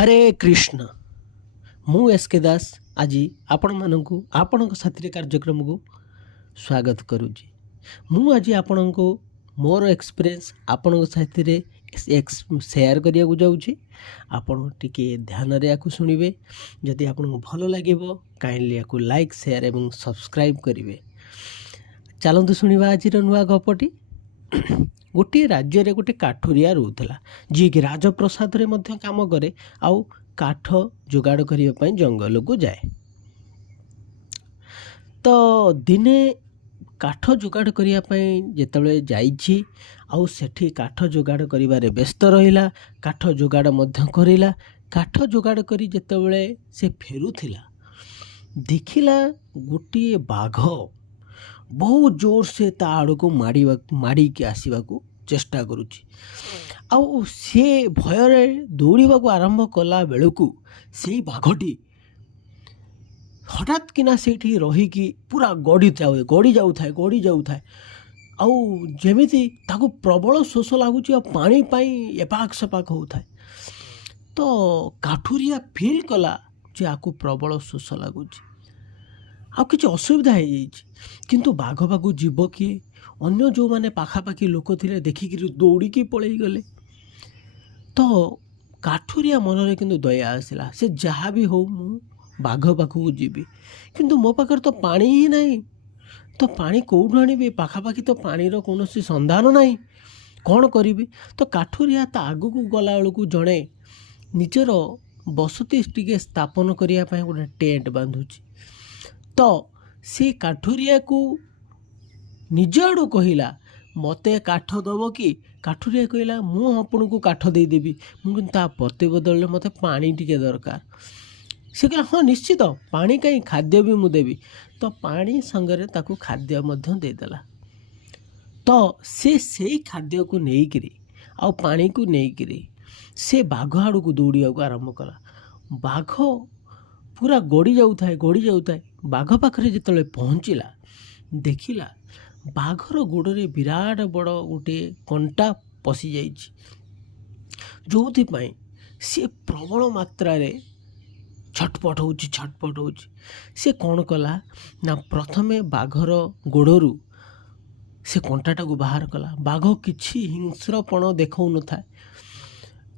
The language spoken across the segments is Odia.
हरे कृष्ण मु एस के दास आज आपण मानक आपण साथी कार्यक्रम को स्वागत करुँची। मु आज आपण को मोर एक्सपीरियंस आपण साथी शेयर करिया जाऊँगी। आपण टिके ध्यान रे याकु सुनिबे। जदि आपन भल लागिबो काइंडली याकु लाइक शेयर एवं सब्सक्राइब करिवे। चलतु शुणा आज नुआ गपटी। गोटे राज्य रे गोटे काठुरिया रोला जी कि राजप्रसाद रे मध्य काम करे आउ काठ जोगाड़ करने जंगल को जाए। तो दिने काठ जोगाड़ करने जिते जाइछि आउ सेठी काठ जोगाड़ करिबारे व्यस्त रहिला। काठ जोगाड़ मध्य करिला। काठ जोगाड़ करी जिते से फेरुथिला देखिला गोटे बाघ बहुत जोर से ता आड़ को माड़ी के आसवा को चेष्टा करुछि। आउ से भय दौड़ा को आरंभ कला बेलू से बाघटी हठात किना से रहीकि पूरा गड़ी जाऊ थाए आउ जेमिति ताको प्रबल शोष लगुच पानी पाई एपाक सेपाक होता है। तो काठुरिया फील कला जे आकु प्रबल शोष लगुच आ कि असुविधा हो किंतु बाघ पाखु जीव किए अन्य जो माने पाखापाखी लोक थे देखिक दौड़िकी पलि गले। तो काठुरिया मन रे किंतु दया आसला से जहाँ भी हो मु बाघ पाखु जीवी किंतु मो पाखर तो पानी ही नहीं। तो पानी कौटू आनिबे पाखापाखी तो पानीर कौन संधान नहीं कौन करी। तो काठुरिया ता आगु को गला बेलू जड़े निजर बसती टिके स्थापन करने गोटे टेंट बांधुची। तो से काठुरिया को निज आड़ू कहला मते काठ दब कि काठुरिया कहला मु आपन को काठ देदेवी मुझे प्रति बदल मते पानी टिके दरकार। से कहला हाँ निश्चित पानी कहीं खाद्य भी मुझे देवी। तो पानी संगे ताकू खाद्य मध्य देदेला। तो से खाद्य को लेकिरी आ पानी को लेकिरी से बाघ आड़ को दौड़ा को आरंभ कला। बाघ पूरा गड़ी जाऊ थाए बाघ पाखरे जिते पहुँचला देखिला बाघर गोड़े विराट बड़ गोटे कंटा पशि जाइछि जो सी प्रबल मात्रा रे छटपट होउछि। से कौन कला ना प्रथमे बाघर गोड़रू से कंटाटा को बाहर कला। बाघ किछि हिंस्रपण देखौ न था।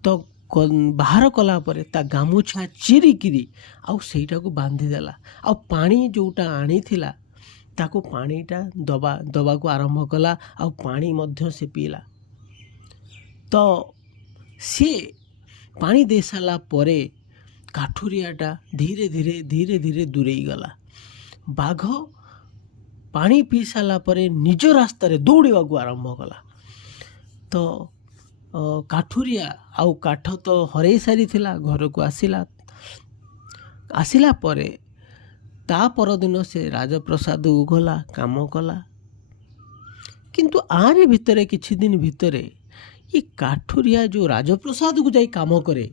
तो बाहर कला परे ता गामुछा चिरिकिरी आउ सेटा को बांधी देला। आउ पानी जोटा आनी थिला ताको पानीटा दबा को आरंभ कला। आउ पानी मध्य से पीला। तो सी पानी दे सारा परे काठुरियाटा धीरे धीरे दूरे गला। बाघ पानी पी सारा परे निज रास्ता रे दौड़ा को आरंभ कला। तो काठुरिया आउ काठ तो हरई सारी थिला घर को आसिला परे ता परदिन से राजप्रसाद को गला काम कला। किंतु आरे भितरे किछि दिन भितरे ये काठुरिया जो राजप्रसाद को जाई काम करे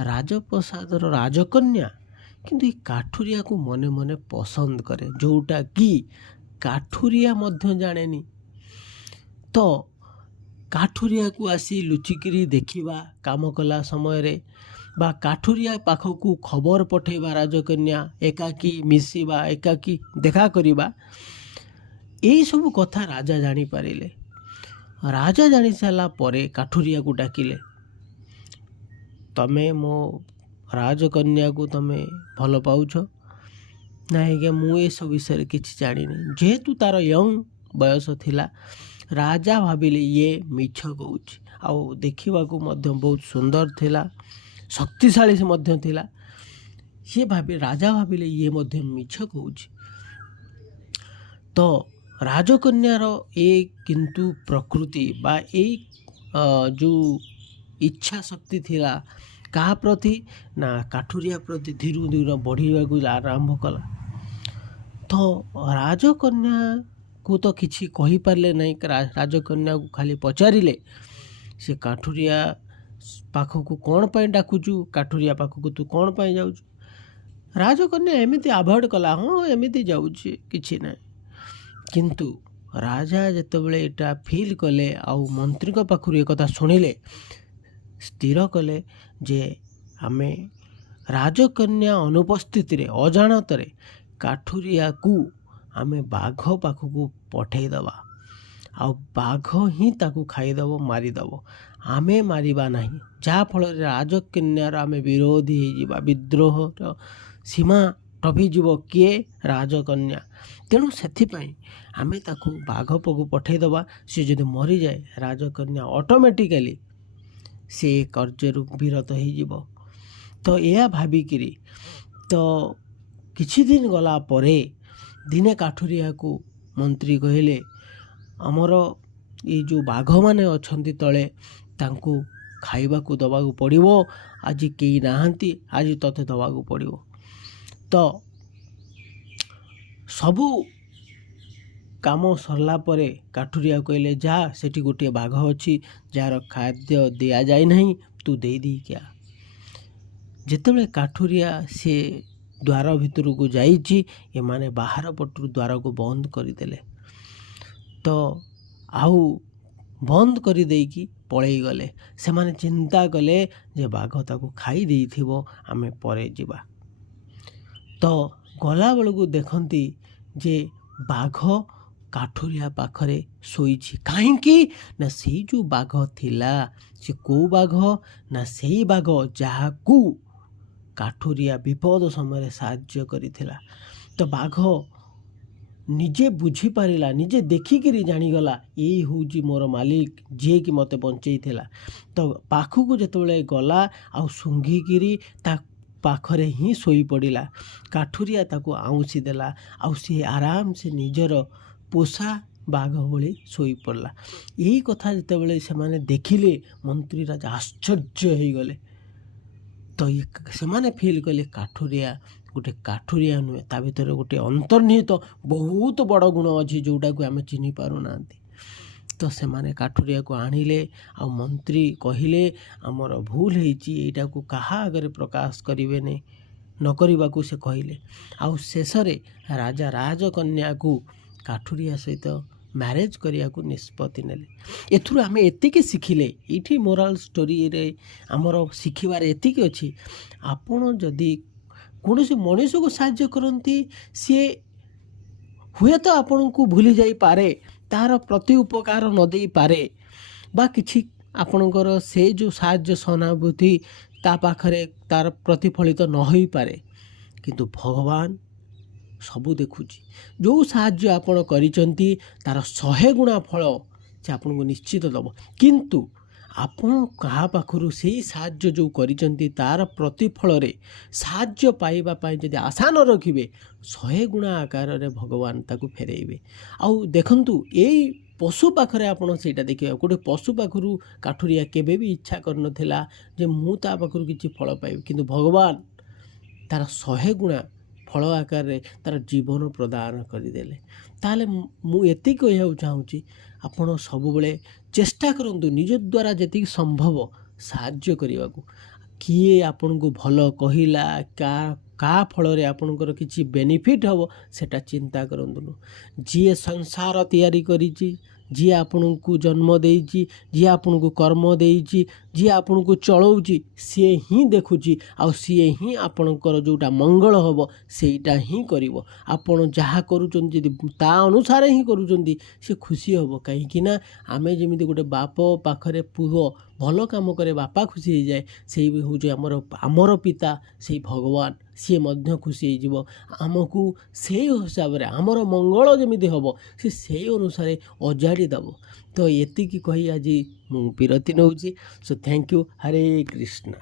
राजप्रसाद राजकन्या किंतु ये काठुरिया को मने मने पसंद करे जोटा कि काठुरिया मध्य जानेनी। तो काठुरिया को आसी लुचिकी देखा काम कला समय रे बा काठुरिया पाखकू खबर पठेबा राजकन्या एकाकी मिसिबा एकाकी देखा करिबा यही सब कथा राजा जानी पारिले। राजा जानी सारा परे काठुरिया को डाकिले तमे मो राजकन्या को तमे भल पाउछ ना आज्ञा मु ए सब विषय किछि जानी जेहेतु तार यंग बयस थिला राजा भाविले ये मिछ कहूँ आउ देखा बहुत सुंदर थिला शक्तिशाली से मध्य थिला। ये राजा भाविले ये मध्य मिछ कहूँ। तो राजकन्यार ए किंतु प्रकृति बा जो इच्छा शक्ति थिला का प्रति ना काठुरिया प्रति धीरे धीरे बढ़िया को आरंभ कला। तो राजकन्या को तो किसी कही पारे नहीं। राजकन्या को खाली पचारे से काठुरिया पाखक कौन पाई डाकुचु काठुरिया पाखक तू कौन पाई जाऊँ। राजकन्या एमती आभॉइड कला हाँ एमती जाऊँगी किसी ना। किंतु राजा जितेबाला यहाँ फिल कले आउ मंत्री पाखु एक कथा शुणिले स्थिर कले जे ଆମେ ରାଜକନ୍ୟା ଅନୁପସ୍ଥିତିରେ ଅଜାଣତରେ କାଠୁରିଆକୁ ଆମେ ବାଘ ପାଖକୁ ପଠାଇଦେବା, ଆଉ ବାଘ ହିଁ ତାକୁ ଖାଇଦେବ, ମାରିଦେବ। ଆମେ ମାରିବା ନାହିଁ, ଯାହାଫଳରେ ରାଜକନ୍ୟାର ଆମେ ବିରୋଧୀ ହେଇଯିବା, ବିଦ୍ରୋହର ସୀମା ଟପିଯିବ କିଏ? ରାଜକନ୍ୟା। ତେଣୁ ସେଥିପାଇଁ ଆମେ ତାକୁ ବାଘ ପାଖକୁ ପଠାଇଦେବା। ସେ ଯଦି ମରିଯାଏ ରାଜକନ୍ୟା ଅଟୋମେଟିକାଲି ସେ କାର୍ଯ୍ୟରୁ ବିରତ ହେଇଯିବ। ତ ଏହା ଭାବିକିରି ତ କିଛି ଦିନ ଗଲା ପରେ ଦିନେ କାଠୁରିଆକୁ ମନ୍ତ୍ରୀ କହିଲେ, ଆମର ଏଇ ଯେଉଁ ବାଘମାନେ ଅଛନ୍ତି ତଳେ ତାଙ୍କୁ ଖାଇବାକୁ ଦେବାକୁ ପଡ଼ିବ, ଆଜି କେହି ନାହାନ୍ତି, ଆଜି ତୋତେ ଦେବାକୁ ପଡ଼ିବ। ତ ସବୁ କାମ ସରିଲା ପରେ କାଠୁରିଆ କହିଲେ, ଯା ସେଠି ଗୋଟିଏ ବାଘ ଅଛି ଯାହାର ଖାଦ୍ୟ ଦିଆଯାଇ ନାହିଁ, ତୁ ଦେଇଦେଇକି ଆ। ଯେତେବେଳେ କାଠୁରିଆ ସେ ଦ୍ୱାର ଭିତରକୁ ଯାଇଛି, ଏମାନେ ବାହାର ପଟରୁ ଦ୍ୱାରକୁ ବନ୍ଦ କରିଦେଲେ। ତ ଆଉ ବନ୍ଦ କରିଦେଇକି ପଳେଇ ଗଲେ। ସେମାନେ ଚିନ୍ତା କଲେ ଯେ ବାଘ ତାକୁ ଖାଇ ଦେଇଥିବ, ଆମେ ପରେ ଯିବା। ତ ଗଲାବେଳକୁ ଦେଖନ୍ତି ଯେ ବାଘ କାଠୁରିଆ ପାଖରେ ଶୋଇଛି। କାହିଁକି ନା ସେଇ ଯେଉଁ ବାଘ ଥିଲା, ସେ କେଉଁ ବାଘ ନା ସେଇ ବାଘ ଯାହାକୁ କାଠୁରିଆ ବିପଦ ସମୟରେ ସାହାଯ୍ୟ କରିଥିଲା। ତ ବାଘ ନିଜେ ବୁଝିପାରିଲା, ନିଜେ ଦେଖିକିରି ଜାଣିଗଲା ଏଇ ହେଉଛି ମୋର ମାଲିକ, ଯିଏକି ମୋତେ ବଞ୍ଚେଇଥିଲା। ତ ପାଖକୁ ଯେତେବେଳେ ଗଲା ଆଉ ଶୁଙ୍ଘିକିରି ତା ପାଖରେ ହିଁ ଶୋଇପଡ଼ିଲା। କାଠୁରିଆ ତାକୁ ଆଉଁସି ଦେଲା, ଆଉ ସିଏ ଆରାମସେ ନିଜର ପୋଷା ବାଘ ଭଳି ଶୋଇପଡ଼ିଲା। ଏହି କଥା ଯେତେବେଳେ ସେମାନେ ଦେଖିଲେ, ମନ୍ତ୍ରୀ ରାଜା ଆଶ୍ଚର୍ଯ୍ୟ ହେଇଗଲେ। ତ ସେମାନେ ଫିଲ୍ କଲେ କାଠୁରିଆ ଗୋଟେ କାଠୁରିଆ ନୁହେଁ, ତା ଭିତରେ ଗୋଟେ ଅନ୍ତର୍ନିହିତ ବହୁତ ବଡ଼ ଗୁଣ ଅଛି ଯେଉଁଟାକୁ ଆମେ ଚିହ୍ନି ପାରୁନାହାନ୍ତି। ତ ସେମାନେ କାଠୁରିଆକୁ ଆଣିଲେ, ଆଉ ମନ୍ତ୍ରୀ କହିଲେ ଆମର ଭୁଲ ହେଇଛି, ଏଇଟାକୁ କାହା ଆଗରେ ପ୍ରକାଶ କରିବେନି, ନ କରିବାକୁ ସେ କହିଲେ। ଆଉ ଶେଷରେ ରାଜା ରାଜକନ୍ୟାକୁ କାଠୁରିଆ ସହିତ ମ୍ୟାରେଜ୍ କରିବାକୁ ନିଷ୍ପତ୍ତି ନେଲେ। ଏଥିରୁ ଆମେ ଏତିକି ଶିଖିଲେ, ଏଇଠି ମୋରାଲ୍ ଷ୍ଟୋରିରେ ଆମର ଶିଖିବାରେ ଏତିକି ଅଛି, ଆପଣ ଯଦି କୌଣସି ମଣିଷକୁ ସାହାଯ୍ୟ କରନ୍ତି, ସିଏ ହୁଏତ ଆପଣଙ୍କୁ ଭୁଲି ଯାଇପାରେ, ତାହାର ପ୍ରତି ଉପକାର ନ ଦେଇପାରେ, ବା କିଛି ଆପଣଙ୍କର ସେ ଯେଉଁ ସାହାଯ୍ୟ ସହାନୁଭୂତି ତା ପାଖରେ ତାର ପ୍ରତିଫଳିତ ନ ହୋଇପାରେ, କିନ୍ତୁ ଭଗବାନ ସବୁ ଦେଖୁଛି। ଯେଉଁ ସାହାଯ୍ୟ ଆପଣ କରିଛନ୍ତି ତାର 100 ଗୁଣା ଫଳ ସେ ଆପଣଙ୍କୁ ନିଶ୍ଚିତ ଦେବ। କିନ୍ତୁ ଆପଣ କାହା ପାଖରୁ ସେଇ ସାହାଯ୍ୟ ଯେଉଁ କରିଛନ୍ତି ତାର ପ୍ରତିଫଳରେ ସାହାଯ୍ୟ ପାଇବା ପାଇଁ ଯଦି ଆଶା ନ ରଖିବେ, 100 ଗୁଣା ଆକାରରେ ଭଗବାନ ତାକୁ ଫେରାଇବେ। ଆଉ ଦେଖନ୍ତୁ, ଏଇ ପଶୁ ପାଖରେ ଆପଣ ସେଇଟା ଦେଖିବେ। ଗୋଟେ ପଶୁ ପାଖରୁ କାଠୁରିଆ କେବେ ବି ଇଚ୍ଛା କରିନଥିଲା ଯେ ମୁଁ ତା ପାଖରୁ କିଛି ଫଳ ପାଇବି, କିନ୍ତୁ ଭଗବାନ ତାର 100 ଗୁଣା ଫଳ ଆକାରରେ ତାର ଜୀବନ ପ୍ରଦାନ କରିଦେଲେ। ତାହେଲେ ମୁଁ ଏତିକି କହିବାକୁ ଚାହୁଁଛି, ଆପଣ ସବୁବେଳେ ଚେଷ୍ଟା କରନ୍ତୁ ନିଜ ଦ୍ୱାରା ଯେତିକି ସମ୍ଭବ ସାହାଯ୍ୟ କରିବାକୁ। କିଏ ଆପଣଙ୍କୁ ଭଲ କହିଲା, କାହା ଫଳରେ ଆପଣଙ୍କର କିଛି ବେନିଫିଟ୍ ହେବ, ସେଟା ଚିନ୍ତା କରନ୍ତୁନି। ଯିଏ ସଂସାର ତିଆରି କରିଛି, ଯିଏ ଆପଣଙ୍କୁ ଜନ୍ମ ଦେଇଛି, ଯିଏ ଆପଣଙ୍କୁ କର୍ମ ଦେଇଛି, ଯିଏ ଆପଣଙ୍କୁ ଚଳଉଛି, ସିଏ ହିଁ ଦେଖୁଛି, ଆଉ ସିଏ ହିଁ ଆପଣଙ୍କର ଯେଉଁଟା ମଙ୍ଗଳ ହେବ ସେଇଟା ହିଁ କରିବ। ଆପଣ ଯାହା କରୁଛନ୍ତି ଯଦି ତା ଅନୁସାରେ ହିଁ କରୁଛନ୍ତି, ସେ ଖୁସି ହେବ। କାହିଁକି ନା ଆମେ ଯେମିତି ଗୋଟେ ବାପ ପାଖରେ ପୁଅ ଭଲ କାମ କରେ ବାପା ଖୁସି ହେଇଯାଏ, ସେଇ ହେଉଛି ଆମର ପିତା ସେଇ ଭଗବାନ, ସିଏ ମଧ୍ୟ ଖୁସି ହେଇଯିବ। ଆମକୁ ସେଇ ହିସାବରେ ଆମର ମଙ୍ଗଳ ଯେମିତି ହେବ ସେ ସେଇ ଅନୁସାରେ ଅଜାଡ଼ି ଦେବ। ତ ଏତିକି କହି ଆଜି ମୁଁ ବିରତି ନେଉଛି। So thank you. Hare Krishna.